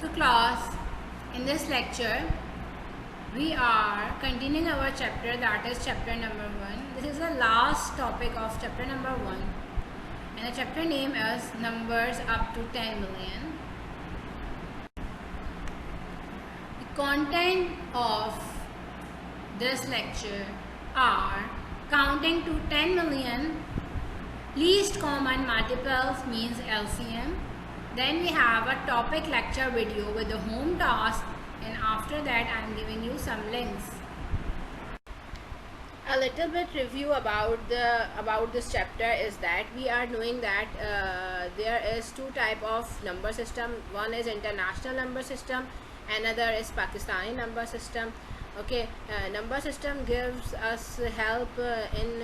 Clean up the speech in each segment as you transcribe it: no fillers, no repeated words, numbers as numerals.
So class, in this lecture, we are continuing our chapter, that is chapter number 1. This is the last topic of chapter number 1. And the chapter name is Numbers up to 10 million. The content of this lecture are counting to 10 million, least common multiples means LCM. Then we have a topic lecture video with the home task, and after that I am giving you some links. A little bit review about this chapter is that we are knowing that there is two type of number system. One is international number system, another is Pakistani number system. Okay, number system gives us help in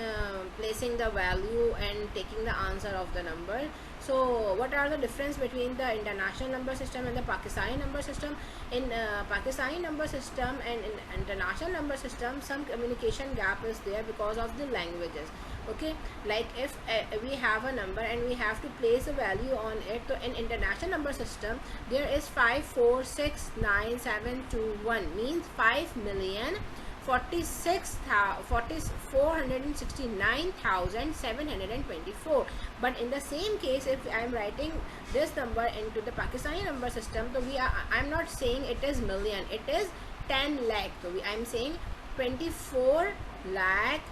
placing the value and taking the answer of the number. So what are the difference between the international number system and the Pakistani number system? In Pakistani number system and in international number system, some communication gap is there because of the languages. Okay, like if we have a number and we have to place a value on it, so in international number system there is 5469721 means 469,724. But in the same case, if I am writing this number into the Pakistani number system, so I'm not saying it is million, it is 10 lakh. So I am saying 24 lakh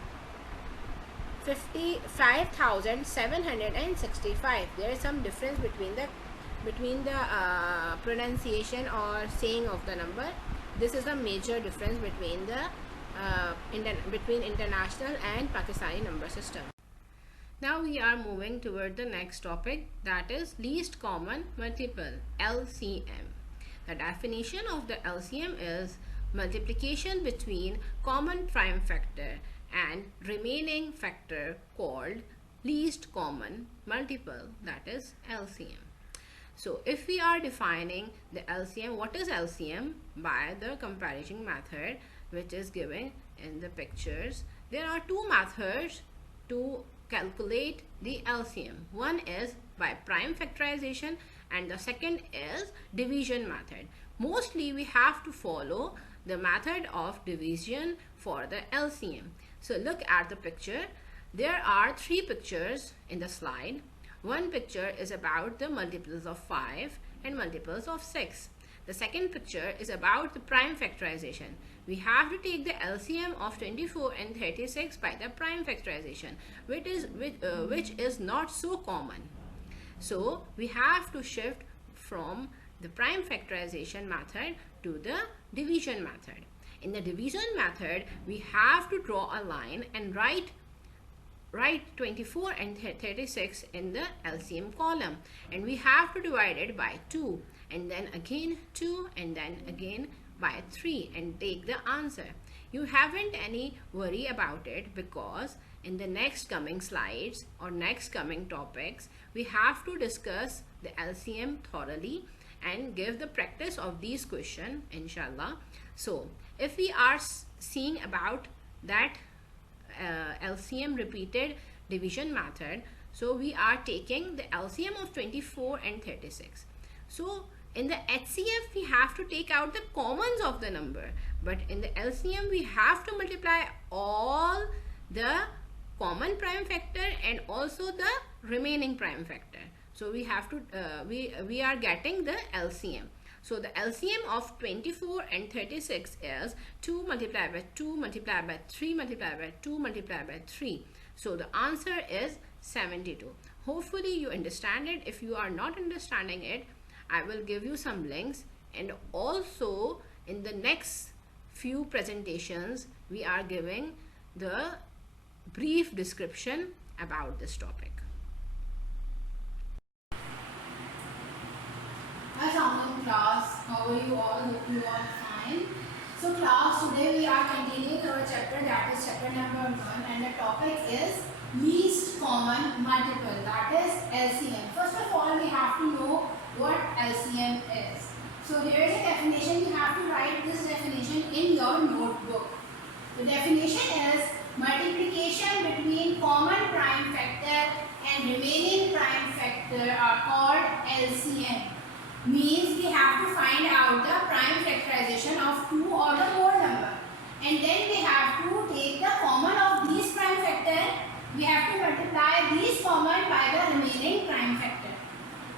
55,765. There is some difference between the pronunciation or saying of the number. This is a major difference between the between international and Pakistani number system. Now we are moving toward the next topic, that is least common multiple, LCM. The definition of the LCM is multiplication between common prime factor and remaining factor called least common multiple, that is LCM. So if we are defining the LCM, what is LCM? By the comparison method which is given in the pictures. There are two methods to calculate the LCM. One is by prime factorization and the second is division method. Mostly we have to follow the method of division for the LCM. So look at the picture. There are three pictures in the slide. One picture is about the multiples of 5 and multiples of 6. The second picture is about the prime factorization. We have to take the LCM of 24 and 36 by the prime factorization, which is not so common. So we have to shift from the prime factorization method to the division method. In the division method, we have to draw a line and write 24 and 36 in the LCM column, and we have to divide it by 2 and then again 2 and then again by 3 and take the answer. You haven't any worry about it because in the next coming slides or next coming topics we have to discuss the LCM thoroughly and give the practice of these questions, inshallah. So if we are seeing about that LCM repeated division method, so we are taking the LCM of 24 and 36. So in the HCF we have to take out the commons of the number, but in the LCM we have to multiply all the common prime factor and also the remaining prime factor. So we have to we are getting the LCM. So the LCM of 24 and 36 is 2 multiplied by 2 multiplied by 3 multiplied by 2 multiplied by 3. So the answer is 72. Hopefully you understand it. If you are not understanding it, I will give you some links, and also in the next few presentations we are giving the brief description about this topic. Assalamualaikum class, how are you all? Hope you all fine. So class, today we are continuing our chapter, that is chapter number 1, and the topic is least common multiple, that is LCM. First of all, we have to know what LCM is. So here is a definition. You have to write this definition in your notebook. The definition is multiplication between common prime factor and remaining prime factor are called LCM. Means we have to find and then we have to take the common of these prime factor. We have to multiply these common by the remaining prime factor.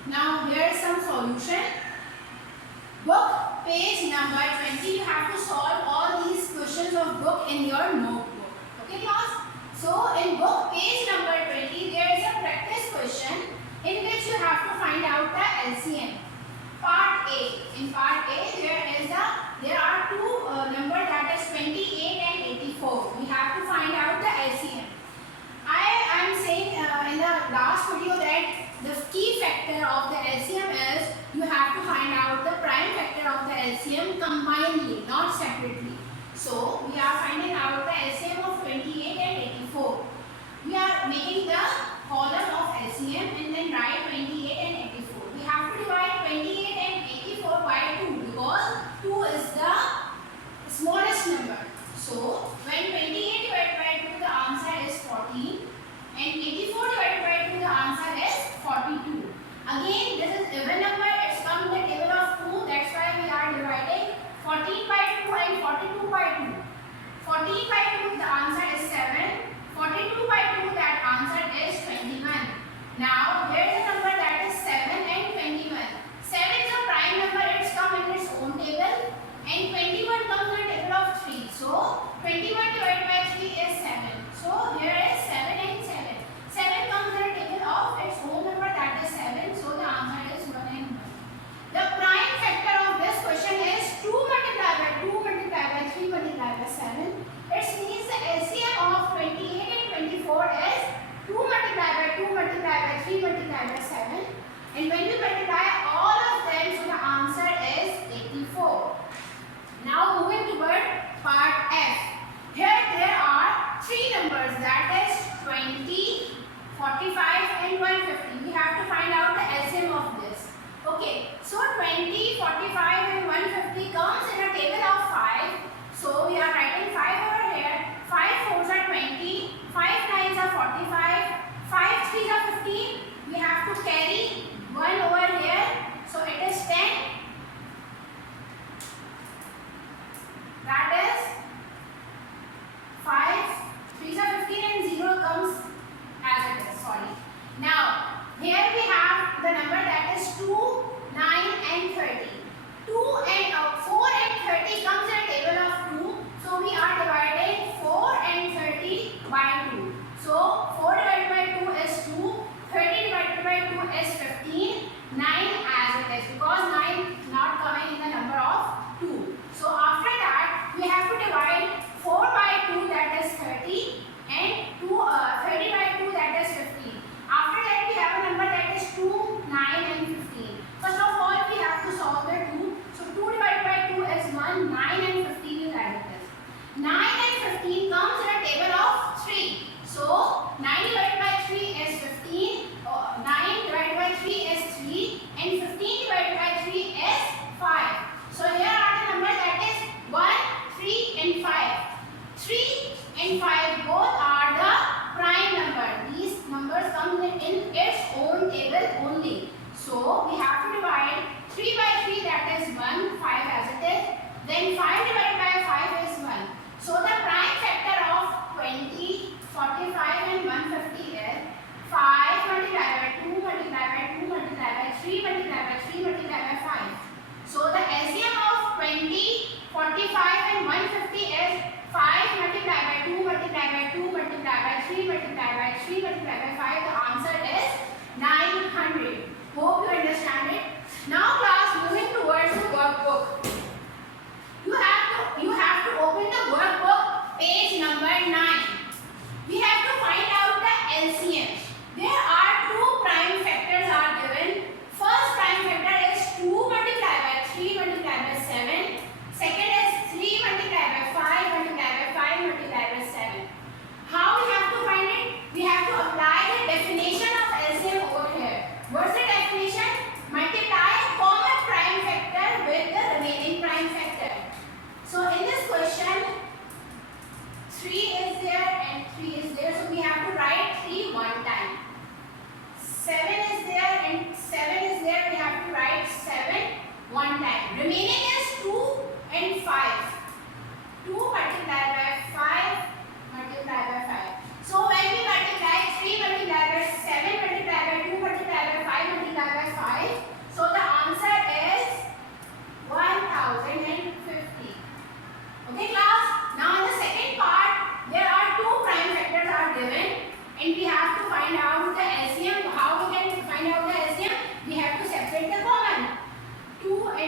Now here is some solution. Book page number 20. You have to solve all these questions of book in your notebook. Okay class? So in book page number 20 there is a practice question in which you have to find out the LCM. Part A. In part A there are two numbers, that is 28 and 84. We have to find out the LCM. I am saying in the last video that the key factor of the LCM is you have to find out the prime factor of the LCM combinedly, not separately. So we are finding out the LCM of 28 and 84. We are making the column of LCM and then write 28 and 84. We have to divide 28 and 84 by 2 because 2 is the smallest number. So when 28 divided by 2 the answer is 14 and 84 divided by 2 the answer is 42. Again this is even number, it's come in the table of 2, that's why we are dividing 14 by 2 and 42 by 2. 14 by 2 the answer is 7, 42 by 2 that answer is 21. Now there is a number that is 7 and 21. 7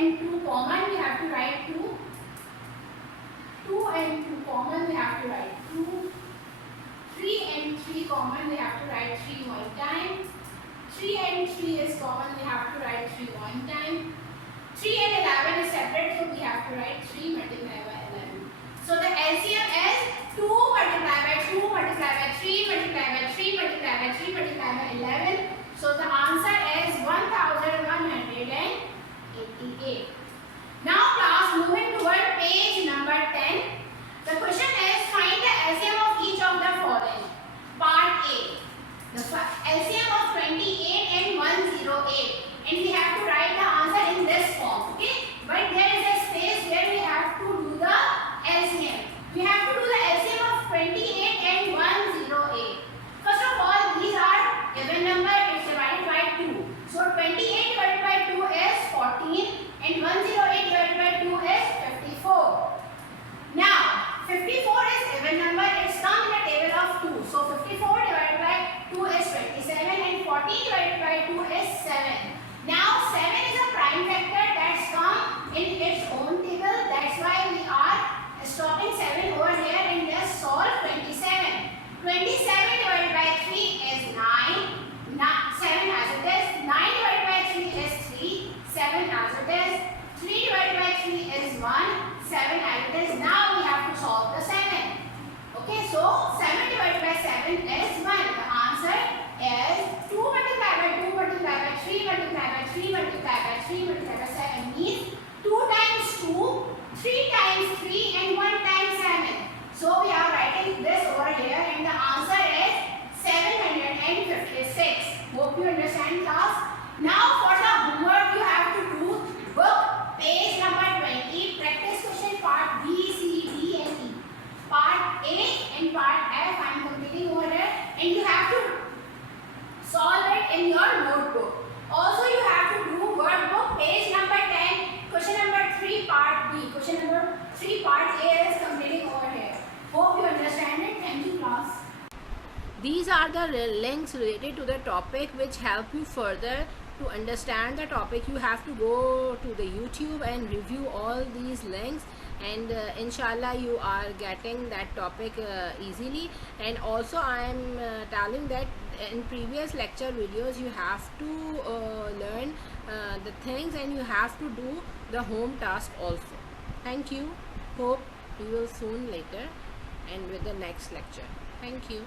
and 2 common, we have to write 2. 2 and 2 common, we have to write 2. 3 and 3 common, we have to write 3 one time. 3 and 3 is common, we have to write 3 one time. 3 and 11 is separate, so we have to write 3 multiplied by 11. So the LCM is 2 multiplied by 2 multiplied by 3 multiplied by 3 multiplied by 3 multiplied by 11. So the answer is 1188. Now class, moving toward page number 10. The question is, find the LCM of each of the following. Part A. The LCM of 28 and 108. And we have to write the answer in this form. Okay? But there is a space where we have to do the LCM. We have to do the LCM of 28 and 108. First of all, these are even number. It's divided by 2. So 28 divided by 2 is 14. And 108 divided by 2 is 54. Now, 54 is even number. It's come in the table of 2. So 54 divided by 2 is 27 and 14 divided by 2 is 7. Now 7 is a prime factor that's come in its own table. That's why we are stopping 7 over here and just solve 27. 27 divided by 3 is 9. 7 as it is. 9 divided by 3 is 3. 7 as it is. 3 divided by 3 is 1. 7 as it is. Now we have to solve the 7. Okay, so 7 divided by 7 is 1. The answer is 2 multiplied by 2 multiplied by 3 multiplied by 3 multiplied by 3 multiplied by 7 means 2 times 2, 3 times 3 and 1 times 7. So we are writing this over here and the answer is 756. Hope you understand, class. Now for the homework you have to do book page number 20, practice question part B, C, D and E. Part A and part F I am completing over here and you have to solve it in your notebook. Also you have to do workbook page number 10, question number 3 part B. Question number 3 part A is completing over here. Hope you understand it. Thank you, class. These are the links related to the topic which help you further to understand the topic. You have to go to the YouTube and review all these links and inshallah you are getting that topic easily. And also I am telling that in previous lecture videos you have to learn the things and you have to do the home task also. Thank you. Hope we will soon later and with the next lecture. Thank you.